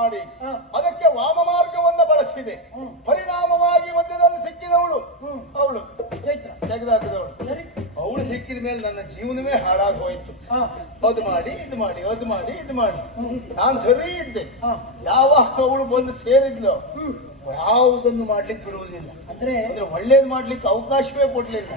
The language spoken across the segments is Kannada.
ಮಾಡಿ. ಅದಕ್ಕೆ ವಾಮ ಮಾರ್ಗವನ್ನ ಬಳಸಿದೆ ಪರಿಣಾಮವಾಗಿ ಮಧ್ಯದಲ್ಲಿ ಸಿಕ್ಕಿದವಳು. ಹ್ಮ್. ಅವಳು. ತೆಗೆದಾಕಿದವಳು. ಅವಳು ಸಿಕ್ಕಿದ ಮೇಲೆ ನನ್ನ ಜೀವನವೇ ಹಾಳಾಗಿ ಹೋಯ್ತು ಅದು ಮಾಡಿ ಇದು ಮಾಡಿ ಅದು ಮಾಡಿ ಇದು ಮಾಡಿ. ನಾನು ಸರಿ ಇದ್ದೆ. ಯಾವಾಗ ಅವಳು ಬಂದು ಸೇರಿದ್ಲು? ಯಾವುದನ್ನು ಮಾಡ್ಲಿಕ್ಕೆ ಬಿಡುವುದಿಲ್ಲ. ಅಂದ್ರೆ? ಅಂದ್ರೆ ಒಳ್ಳೇದು ಮಾಡ್ಲಿಕ್ಕೆ ಅವಕಾಶವೇ ಕೊಡ್ಲಿಲ್ಲ.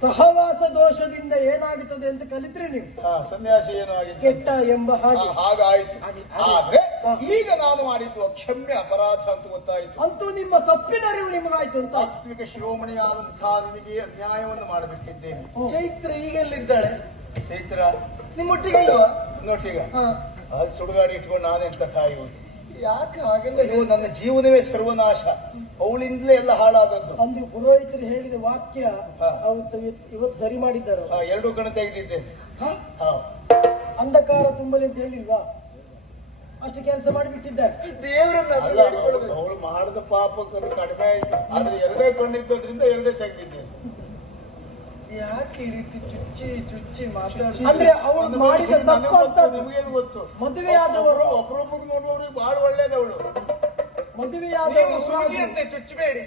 ಸಹವಾಸ ದೋಷದಿಂದ ಏನಾಗುತ್ತದೆ ಅಂತ ಕಲಿತ್ರಿ ನೀವು. ಸನ್ಯಾಸಿ ಏನಾಗಿದೆ ಕೆಟ್ಟ ಎಂಬ ಹಾಗೆ. ಹಾಗಾಯ್ತು. ಹಾಗೆ, ಹಾಗೆ. ಆದ್ರೆ. ಈಗ ನಾನು ಮಾಡಿದ್ದು ಅಕ್ಷಮ್ಯ ಅಪರಾಧ ಅಂತ ಗೊತ್ತಾಯಿತು. ಅಂತೂ ನಿಮ್ಮ ತಪ್ಪಿನ ಅರಿವು ನಿಮಗಾಯ್ತು ಅಂತ. ಸಾತ್ವಿಕ ಶಿರೋಮಣಿಯಾದಂತಹ ನಿನಗೆ ಅನ್ಯಾಯವನ್ನು ಮಾಡಬೇಕಿದ್ದೇನೆ. ಚೈತ್ರ ಈಗೆಲ್ಲಿದ್ದಾಳೆ ಚೈತ್ರ. ನಿಮ್ಮೊಟ್ಟಿಗೆ ಇಲ್ವಾ. ಅದು ಸುಡುಗಾಡಿ ಇಟ್ಕೊಂಡು ನಾನೆಂತ ಸಾಯುವುದು ಯಾಕೆ ಹಾಗೆಲ್ಲ ಇದು ನನ್ನ ಜೀವನವೇ ಸರ್ವನಾಶ. ಅವಳಿಂದಲೇ ಎಲ್ಲ ಹಾಳಾದದ್ದು. ಅಂದು ಪುರೋಹಿತರು ಹೇಳಿದ ವಾಕ್ಯ. ಅವತ್ತು ಇವತ್ತು- ಸರಿ ಮಾಡಿದ್ದಾರೆ? ಎರಡು ಕಣ? ಹಾ. ಅಂಧಕಾರ ತುಂಬಲಿ ಅಂತ ಹೇಳಿಲ್ವಾ? ಅಷ್ಟು ಕೆಲಸ ಮಾಡಿಬಿಟ್ಟಿದ್ದಾರೆ. ಅವಳು ಮಾಡಿದ ಪಾಪಕ್ಕದು ಕಡಿಮೆ ಆಯ್ತು. ಆದ್ರೆ ಎರಡೇ ಕಣ್ಣಿದ್ದದ್ರಿಂದ ಎರಡೇ ತೆಗೆದಿದ್ದೇನೆ ಯಾಕೆ ಈ ರೀತಿ ಚುಚ್ಚಿ ಚುಚ್ಚಿ ಮಾತಾಡ್ತಾರೆ ಅಂದ್ರೆ ಅವಳು ಒಂದು ಮಾಡಿದ ತಪ್ಪು ಅಂತ ಗೊತ್ತು, ನಿಮಗೇನು ಗೊತ್ತು? ಮದುವೆಯಾದವರು ನೋಡುವವ್ರಿಗೆ ಬಹಳ ಒಳ್ಳೇದವಳು ಅವಳು. ನೀವು ಸೂಜಿ ಅಂತೆ ಚುಚ್ಚಬೇಡಿ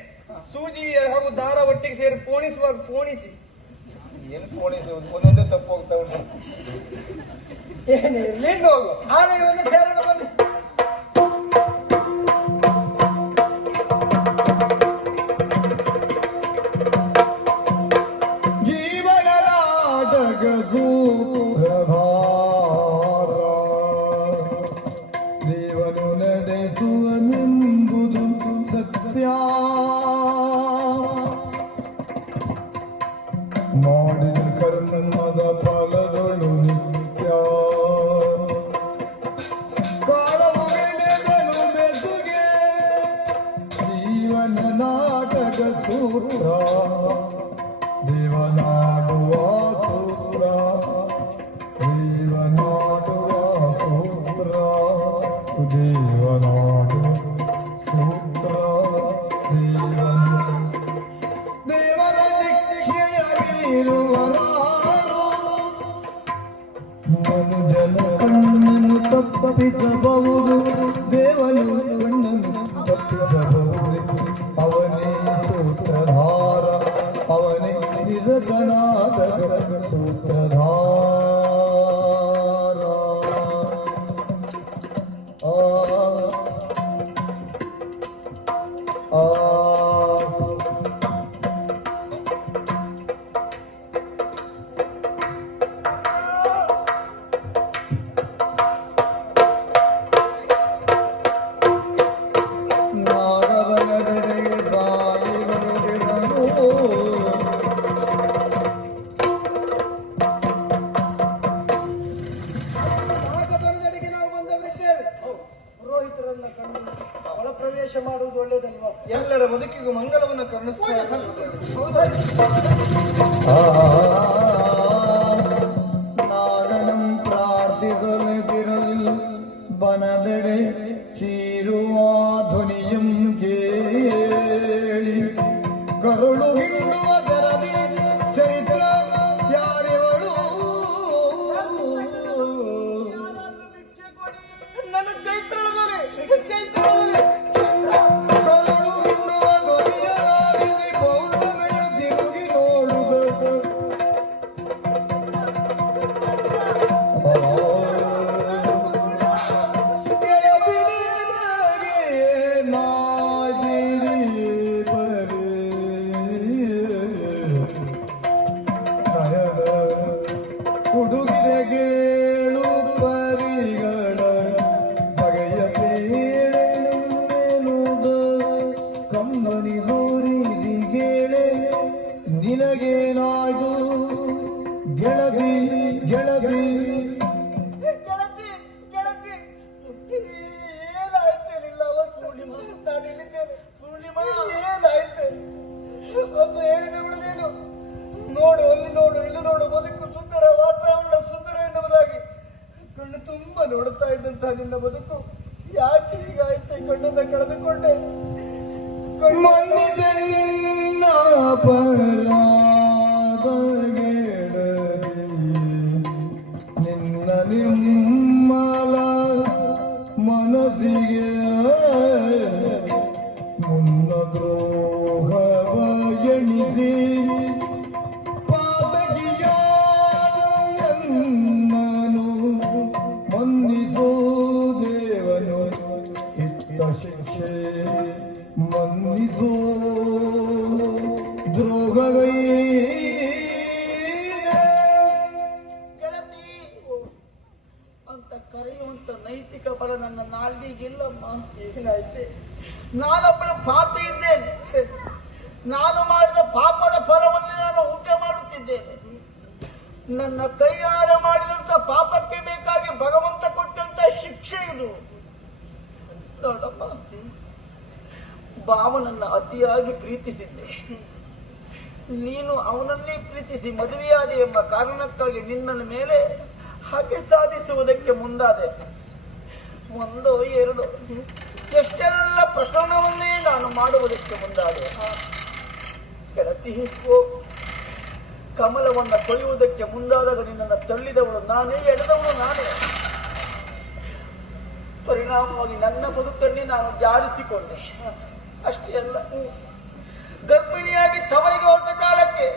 ಸೂಜಿ ಹಾಗೂ ದಾರ ಒಟ್ಟಿಗೆ ಸೇರಿ ಪೋಣಿಸುವಾಗ ಪೋಣಿಸಿ. ಏನು ಪೋಣಿಸುವುದು ಒಂದೊಂದೇ ತಪ್ಪು ಹೋಗ್ತಾ ಉಂಟು. ಏನಿರ್ಲಿ ಇನ್ನು ಹೋಗು. ಆನೆಯನ್ನು ಸೇರೋಣ ಬನ್ನಿ ನಾಟಕ ಸೂತ್ರ ದೇವನಾಡುವ नाद ಒಂದು ಹೇಳಿದೆ ಉಳಿದೇನು ನೋಡು, ಅಲ್ಲಿ ನೋಡು, ಇಲ್ಲಿ ನೋಡು, ಬದುಕು ಸುಂದರ, ವಾತಾವರಣ ಸುಂದರ ಎನ್ನುವುದಾಗಿ. ಕಣ್ಣು ತುಂಬಾ ನೋಡುತ್ತಾ ಇದ್ದಂತಹ ನಿನ್ನ ಬದುಕು. ಯಾಕೆ ಈಗ ಹೀಗಾಯ್ತು ಕಣ್ಣನ್ನ ಕಳೆದುಕೊಂಡೆ? ಕಣ್ಣು- ಅಂತ ಕರೆಯುವಂತ ನೈತಿಕ ಬಲ ನನ್ನ ನಾಲ್ಗಿಗಿಲ್ಲಮ್ಮ. ಏನಾಯ್ತೆ? ನಾನೊಬ್ಬಳು ಪಾಪಿ ಇದ್ದೇನೆ. ನಾನು ಪಾಪದ ಫಲವನ್ನು ನಾನು ಊಟ ಮಾಡುತ್ತಿದ್ದೇನೆ. ನನ್ನ ಕೈಯಾರ ಮಾಡಿದಂತ ಪಾಪಕ್ಕೆ ಬೇಕಾಗಿ ಭಗವಂತ ಕೊಟ್ಟಂತ ಶಿಕ್ಷೆ ಇದು. ನೋಡಪ್ಪ ಭಾವನನ್ನ ಅತಿಯಾಗಿ ಪ್ರೀತಿಸಿದ್ದೆ. ನೀನು ಅವನನ್ನೇ ಪ್ರೀತಿಸಿ ಮದುವೆಯಾದೆ ಎಂಬ ಕಾರಣಕ್ಕಾಗಿ ನಿನ್ನ ಮೇಲೆ ಹಾಗೆ ಸಾಧಿಸುವುದಕ್ಕೆ ಮುಂದಾದೆ. ಒಂದು, ಎರಡು, ಎಷ್ಟೆಲ್ಲ ಪ್ರಕರಣವನ್ನೇ ನಾನು ಮಾಡುವುದಕ್ಕೆ ಮುಂದಾದೆ. ಗೆಳತಿ ಓ ಕಮಲವನ್ನ ಕೊಯ್ಯುವುದಕ್ಕೆ ಮುಂದಾದಾಗ ನಿನ್ನನ್ನು ತಳ್ಳಿದವಳು ನಾನೇ, ಎಳೆದವಳು ನಾನೇ. ಪರಿಣಾಮವಾಗಿ ನನ್ನ ಬದುಕನ್ನೇ ನಾನು ಜಾರಿಸಿಕೊಂಡೆ. ಅಷ್ಟೇ ಅಲ್ಲ ಗರ್ಭಿಣಿಯಾಗಿ ತವರಿಗೆ ಹೊರಟ ಕಾಲಕ್ಕೆ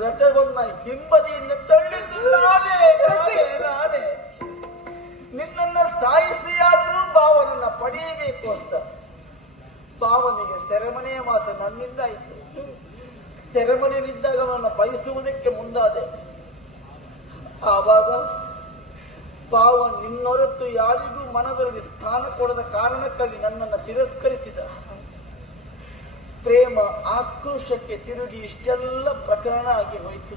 ರಥವನ್ನ ಹಿಂಬದಿಯಿಂದ ತಳ್ಳಿದ್ದು ನಾನೇ ನಾನೇ ನಾನೇ. ನಿನ್ನನ್ನ ಸಾಯಿಸಿಯಾದರೂ ಭಾವನನ್ನ ಪಡೆಯಬೇಕು ಅಂತ ಭಾವನೆಗೆ ಸೆರೆಮನೆಯ ಮಾತು ನನ್ನಿಂದ ಆಯಿತು. ಸೆರೆಮನೆಯಲ್ಲಿದ್ದಾಗ ನನ್ನ ಬಯಸುವುದಕ್ಕೆ ಮುಂದಾದೆ. ಆವಾಗ ಪಾವ ನಿನ್ನೊರತು ಯಾರಿಗೂ ಮನದಲ್ಲಿ ಸ್ಥಾನ ಕೊಡದ ಕಾರಣಕ್ಕಾಗಿ ನನ್ನನ್ನು ತಿರಸ್ಕರಿಸಿದ. ಪ್ರೇಮ ಆಕ್ರೋಶಕ್ಕೆ ತಿರುಗಿ ಇಷ್ಟೆಲ್ಲ ಪ್ರಕರಣ ಆಗಿ ಹೋಯಿತು.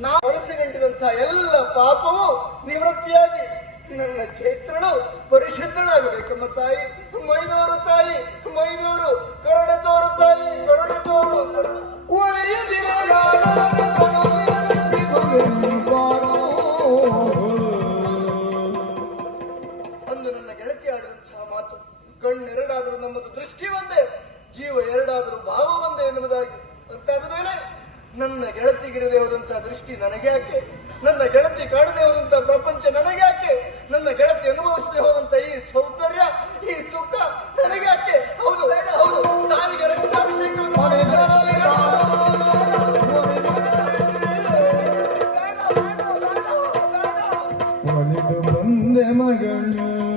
ನಾ ವಯಸ್ಸಿಗಂಟಿದಂತಹ ಎಲ್ಲ ಪಾಪವು ನಿವೃತ್ತಿಯಾಗಿ ನನ್ನ ಚೈತ್ರನು ಪರಿಶುದ್ಧನಾಗಬೇಕಮ್ಮ ತಾಯಿ ಮೈದೂರು ತಾಯಿ ಮೈದೂರು ಕರುಣ ತೋರು ತಾಯಿ ಕರುಣ ತೋರು ಬಂದೆ ಮಗಳು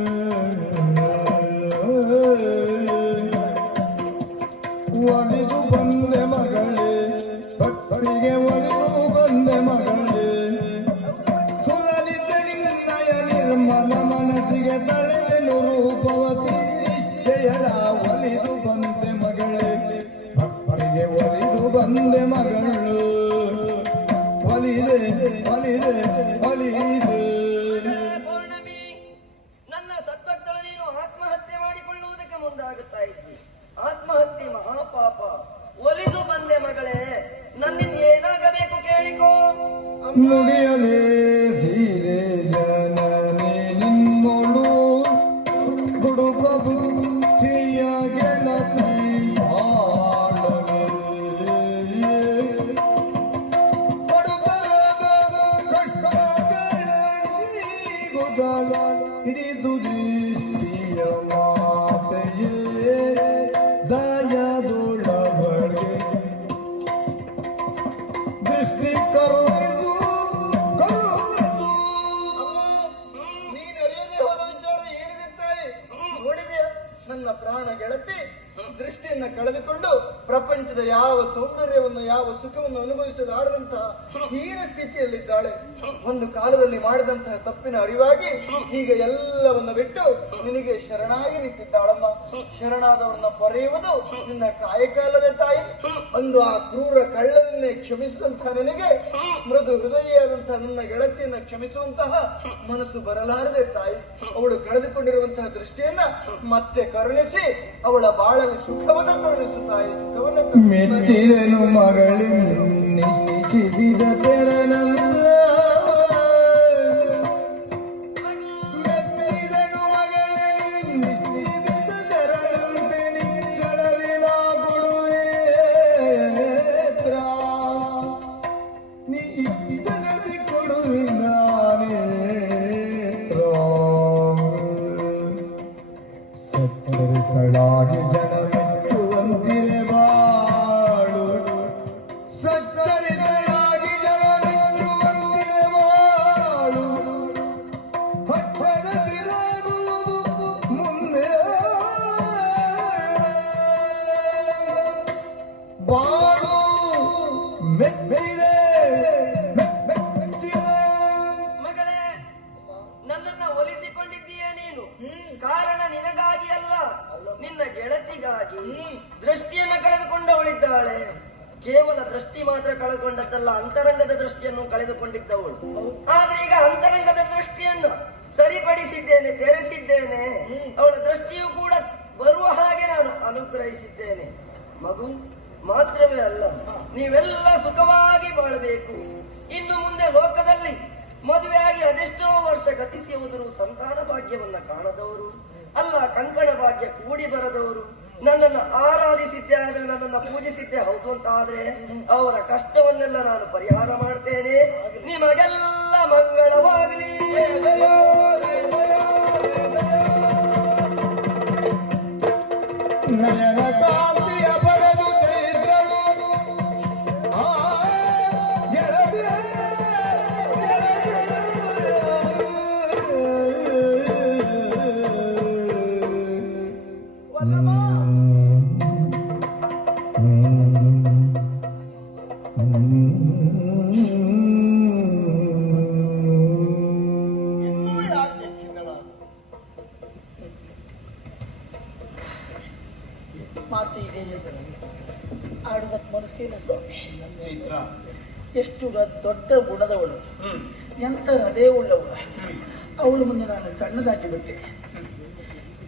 ಹಿಡಿದು ದೃಷ್ಟಿಯ ಮಾತೆಯೇ ದಯದೊಳಬಗೆ ದೃಷ್ಟಿ ಕರುಣಿದು ಕರುಣಿದು ನೀನು ಅರಿಯದೆ ಹೋದ ವಿಚಾರ ಏನಿದೆ ತಾಯಿ? ನೋಡಿದೆಯಾ? ನನ್ನ ಪ್ರಾಣ ಗೆಳತಿ, ದೃಷ್ಟಿಯನ್ನ ಕಳೆದುಕೊಂಡು ಪ್ರಪಂಚದ ಯಾವ ಸೌಂದರ್ಯವನ್ನು ಯಾವ ಸುಖವನ್ನು ಅನುಭವಿಸಲಾರದಂತಹ ಹೀನ ಸ್ಥಿತಿಯಲ್ಲಿದ್ದಾಳೆ. ಒಂದು ಕಾಲದಲ್ಲಿ ಮಾಡಿದಂತಹ ತಪ್ಪಿನ ಅರಿವಾಗಿ ಈಗ ಎಲ್ಲವನ್ನ ಬಿಟ್ಟು ನಿನಗೆ ಶರಣಾಗಿ ನಿಂತಿದ್ದಾಳಮ್ಮ. ಶರಣಾದವರನ್ನ ಪೊರೆಯುವುದು ನಿನ್ನ ಕಾಯಕಾಲವೇ ತಾಯಿ. ಅಂದು ಆ ಕ್ರೂರ ಕಳ್ಳನನ್ನೇ ಕ್ಷಮಿಸಿದಂತಹ ನಿನಗೆ ಮೃದು ಹೃದಯಿಯಾದಂತಹ ನನ್ನ ಗೆಳತಿಯನ್ನ ಕ್ಷಮಿಸುವಂತಹ ಮನಸ್ಸು ಬರಲಾರದೆ ತಾಯಿ. ಅವಳು ಕಳೆದುಕೊಂಡಿರುವಂತಹ ದೃಷ್ಟಿಯನ್ನ ಮತ್ತೆ ಕರುಣಿಸಿ ಅವಳ ಬಾಳಲ್ಲಿ ಸುಖವನ್ನ ಕರುಣಿಸು ತಾಯಿ ಸುಖವನ್ನ ಕರುಣಿಸು. ಮೆಟ್ಟಿದನು ಬಾಳು. ಮೆಚ್ಚಿದೆ ಮಗಳೇ ನನ್ನನ್ನ ಒಲಿಸಿಕೊಂಡಿದ್ದೀಯ ನೀನು? ಕಾರಣ ನಿನಗಾಗಿ ಅಲ್ಲ. ನಿನ್ನ ಗೆಳತಿಗಾಗಿ ದೃಷ್ಟಿಯನ್ನ ಕಳೆದುಕೊಂಡವಳಿದ್ದಾಳೆ ಕೇವಲ ದೃಷ್ಟಿ ಮಾತ್ರ ಕಳೆದುಕೊಂಡದ್ದಲ್ಲ ಅಂತರಂಗದ ದೃಷ್ಟಿಯನ್ನು ಕಳೆದುಕೊಂಡಿದ್ದವಳು. ಆದ್ರೆ ಈಗ ಅಂತರಂಗದ ದೃಷ್ಟಿಯನ್ನು ಸರಿಪಡಿಸಿದ್ದೇನೆ ತೆರೆಸಿದ್ದೇನೆ. ಅವಳ ದೃಷ್ಟಿಯು ಕೂಡ ಬರುವ ಹಾಗೆ ನಾನು ಅನುಗ್ರಹಿಸಿದ್ದೇನೆ. ಮಗು ಮಾತ್ರವೇ ಅಲ್ಲ, ನೀವೆಲ್ಲ ಸುಖವಾಗಿ ಬಾಳಬೇಕು. ಇನ್ನು ಮುಂದೆ ಲೋಕದಲ್ಲಿ ಮದುವೆಯಾಗಿ ಅದೆಷ್ಟೋ ವರ್ಷ ಗತಿಸಿ ಹೋದರೂ ಸಂತಾನ ಭಾಗ್ಯವನ್ನ ಕಾಣದವರು, ಅಲ್ಲ ಕಂಕಣ ಭಾಗ್ಯ ಕೂಡಿ ಬರದವರು. ನನ್ನನ್ನು ಆರಾಧಿಸಿದ್ದೆ ಆದ್ರೆ ನನ್ನನ್ನ ಪೂಜಿಸಿದ್ದೆ ಹೌದು ಅಂತ ಆದ್ರೆ ಅವರ ಕಷ್ಟವನ್ನೆಲ್ಲ ನಾನು ಪರಿಹಾರ ಮಾಡ್ತೇನೆ. ನಿಮಗೆಲ್ಲ ಮಂಗಳವಾಗಲಿ. ಮಾತು ಇದೆ ಆಡುವುದಕ್ಕೆ ಮನಸ್ಸೇನು ಸ್ವಾಮಿ ಚೈತ್ರ. ಎಷ್ಟು ದೊಡ್ಡ ಗುಣದವಳು. ಎಂತ ಹೃದಯ ಉಳ್ಳವಳು. ಅವಳು ಮುಂದೆ ನಾನು ಸಣ್ಣದಾಗಿ ಬಿಟ್ಟೆ.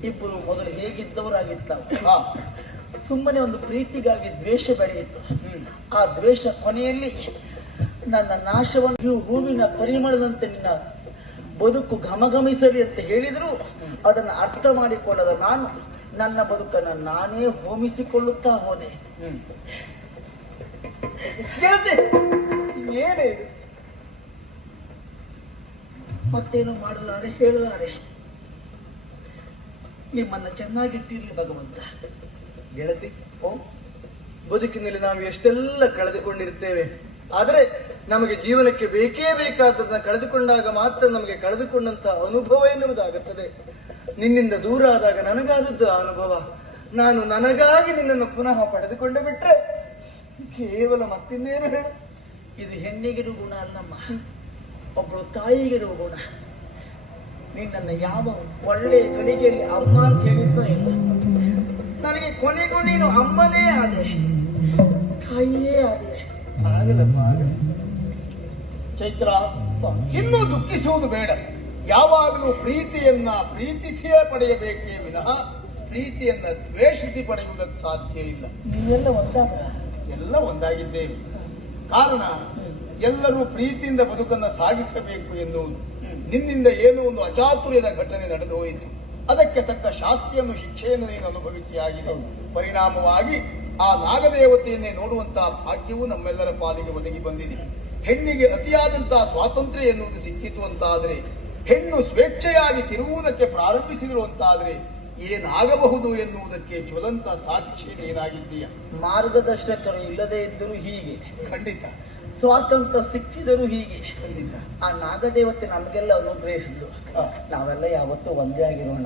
ಇಬ್ಬರು ಮೊದಲು ಹೇಗಿದ್ದವರಾಗಿತ್ತ. ಸುಮ್ಮನೆ ಒಂದು ಪ್ರೀತಿಗಾಗಿ ದ್ವೇಷ ಬೆಳೆಯಿತು. ಆ ದ್ವೇಷ ಕೊನೆಯಲ್ಲಿ ನನ್ನ ನಾಶವನ್ನು ನೀವು ಹೂವಿನ ಪರಿಮಳದಂತೆ ನಿನ್ನ ಬದುಕು ಘಮಘಮಿಸಲಿ ಅಂತ ಹೇಳಿದ್ರು. ಅದನ್ನು ಅರ್ಥ ಮಾಡಿಕೊಳ್ಳದ ನಾನು. ನನ್ನ ಬದುಕನ್ನು ನಾನೇ ಹೋಮಿಸಿಕೊಳ್ಳುತ್ತಾ ಹೋದೆ. ಏನೇ ಮತ್ತೇನು ಮಾಡಲಾರೆ ಹೇಳಲಾರೆ? ನಿಮ್ಮನ್ನ ಚೆನ್ನಾಗಿಟ್ಟಿರ್ಲಿ ಭಗವಂತ. ಗೆಳತಿ ಓ ಬದುಕಿನಲ್ಲಿ ನಾವು ಎಷ್ಟೆಲ್ಲ ಕಳೆದುಕೊಂಡಿರ್ತೇವೆ ಆದರೆ ನಮಗೆ ಜೀವನಕ್ಕೆ ಬೇಕೇ ಬೇಕಾದದನ್ನ ಕಳೆದುಕೊಂಡಾಗ ಮಾತ್ರ ನಮಗೆ ಕಳೆದುಕೊಂಡಂತ ಅನುಭವ ಎನ್ನುವುದಾಗುತ್ತದೆ. ನಿನ್ನಿಂದ ದೂರ ಆದಾಗ ನನಗಾದದ್ದು ಆ ಅನುಭವ. ನಾನು ನನಗಾಗಿ ನಿನ್ನನ್ನು ಪುನಃ ಪಡೆದುಕೊಂಡು ಬಿಟ್ರೆ ಕೇವಲ ಮತ್ತಿನ್ನೇನು ಹೇಳು? ಇದು ಹೆಣ್ಣಿಗಿರುವ ಗುಣ ಅಲ್ಲಮ್ಮ ಒಬ್ಬಳು ತಾಯಿಗಿರುವ ಗುಣ ನಿನ್ನನ್ನು ಯಾವ ಒಳ್ಳೆಯ ಕಣಿಗೆಯಲ್ಲಿ ಅಮ್ಮ ಅಂತ ಹೇಳಿದ್ನೋ ಇಲ್ಲ. ನನಗೆ ಕೊನೆಗೂ ನೀನು ಅಮ್ಮನೇ ಆದೆ. ತಾಯಿಯೇ ಆದೆ. ಆಗಲಮ್ಮ ಆಗಲ್ಲ. ಚೈತ್ರ ಇನ್ನೂ ದುಃಖಿಸುವುದು ಬೇಡ. ಯಾವಾಗಲೂ ಪ್ರೀತಿಯನ್ನ ಪ್ರೀತಿಸಿಯೇ ಪಡೆಯಬೇಕೇ ವಿನಃ ಪ್ರೀತಿಯನ್ನ ದ್ವೇಷಿಸಿ ಪಡೆಯುವುದಕ್ಕೆ ಸಾಧ್ಯ ಇಲ್ಲ. ನೀವೆಲ್ಲ ಒಂದಾಗ ಎಲ್ಲ ಒಂದಾಗಿದ್ದೇವೆ. ಕಾರಣ ಎಲ್ಲರೂ ಪ್ರೀತಿಯಿಂದ ಬದುಕನ್ನು ಸಾಗಿಸಬೇಕು ಎನ್ನುವುದು. ನಿನ್ನಿಂದ ಏನೋ ಒಂದು ಅಚಾತುರ್ಯದ ಘಟನೆ ನಡೆದು ಹೋಯಿತು. ಅದಕ್ಕೆ ತಕ್ಕ ಶಾಸ್ತಿಯನ್ನು ಶಿಕ್ಷೆಯನ್ನು ನೀನು ಅನುಭವಿಸಿ ಆಗಿದೆ. ಪರಿಣಾಮವಾಗಿ ಆ ನಾಗದೇವತೆಯನ್ನೇ ನೋಡುವಂತಹ ಭಾಗ್ಯವು ನಮ್ಮೆಲ್ಲರ ಪಾಲಿಗೆ ಒದಗಿ ಬಂದಿದೆ. ಹೆಣ್ಣಿಗೆ ಅತಿಯಾದಂತಹ ಸ್ವಾತಂತ್ರ್ಯ ಎನ್ನುವುದು ಸಿಕ್ಕಿತು ಅಂತಾದ್ರೆ ಹೆಣ್ಣು ಸ್ವೇಚ್ಛೆಯಾಗಿ ತಿರುವುದಕ್ಕೆ ಪ್ರಾರಂಭಿಸಿದರು ಅಂತಾದ್ರೆ ಏನಾಗಬಹುದು ಎನ್ನುವುದಕ್ಕೆ ಜ್ವಲಂತ ಸಾಕ್ಷಿ ನೀನಾಗಿದ್ದೀಯ ಮಾರ್ಗದರ್ಶಕರು ಇಲ್ಲದೆ ಇದ್ದರೂ ಹೀಗೆ. ಖಂಡಿತ. ಸ್ವಾತಂತ್ರ್ಯ ಸಿಕ್ಕಿದರೂ ಹೀಗೆ. ಖಂಡಿತ. ಆ ನಾಗದೇವತೆ ನಮಗೆಲ್ಲ ಅನುಗ್ರಹಿಸಿದ್ದು. ನಾವೆಲ್ಲ ಯಾವತ್ತೂ ಒಂದೇ ಆಗಿರೋಣ.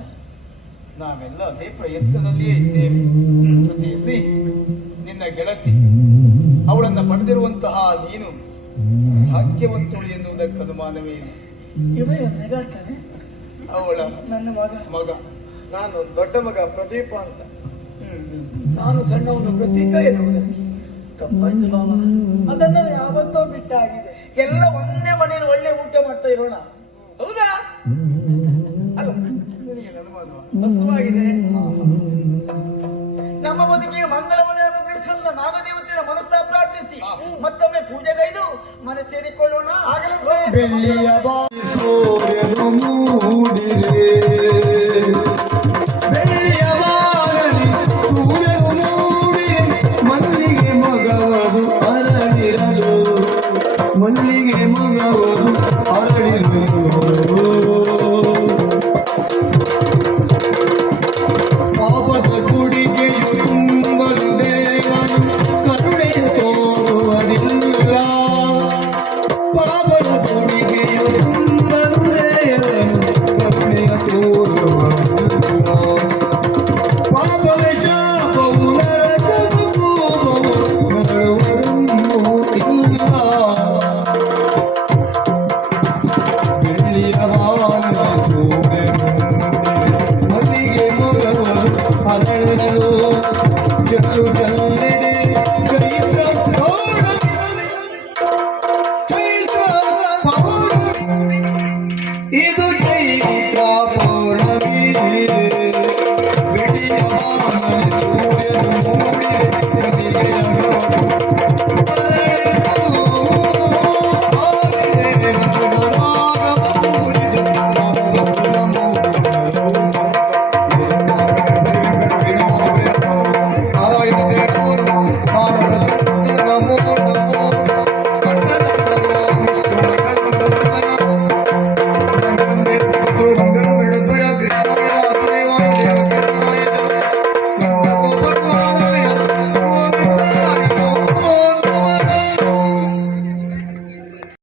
ನಾವೆಲ್ಲ ಅದೇ ಪ್ರಯತ್ನದಲ್ಲಿಯೇ ಇದ್ದೇವೆ. ಜೊತೆಯಲ್ಲಿ ನಿನ್ನ ಗೆಳತಿ ಅವಳನ್ನ ಪಡೆದಿರುವಂತಹ ನೀನು ಭಾಗ್ಯವಂತಳು ಎನ್ನುವುದಕ್ಕೆ ಅನುಮಾನವೇ ಇಲ್ಲ. ಇವೇ ಅವಳ ನನ್ನ ಮಗ. ಮಗ. ನಾನು ದೊಡ್ಡ ಮಗ ಪ್ರದೀಪ ಅಂತ. ನಾನು ಸಣ್ಣವನು ಪ್ರತೀಕ ಎನ್ನುವುದು ತಪ್ಪಾಯ್ತು ಅದನ್ನ ಯಾವತ್ತೋ ಬಿಟ್ಟಾಗಿದೆ. ಎಲ್ಲ ಒಂದೇ ಮನೆಯಲ್ಲಿ ಒಳ್ಳೆ ಊಟ ಮಾಡ್ತಾ ಇರೋಣ. ಹೌದಾ? ಅಲ್ಲ ನಿನಗೆ ಹಸುವಾಗಿದೆ ನಮ್ಮ ಬದುಕಿಗೆ ಮಂಗಳವನ್ನೇ ಅನುಗ್ರಹಿಸಲು ನಾಗದೇವತೆಯ ಮನಸ್ಸ ಪ್ರಾರ್ಥಿಸಿ. ಮತ್ತೊಮ್ಮೆ ಪೂಜೆಗೈದು ಮನೆ ಸೇರಿಕೊಳ್ಳೋಣ. ಬೆಳ್ಳಿಯ ಬಾಸೋರೆನು ಮೂಡಿರೆ. ಬೆಳ್ಳಿಯ ಬಾರಲಿ ಸೂರ್ಯನು ಮೂಡಿ. ಮಲ್ಲಿಗೆ ಮಗವದು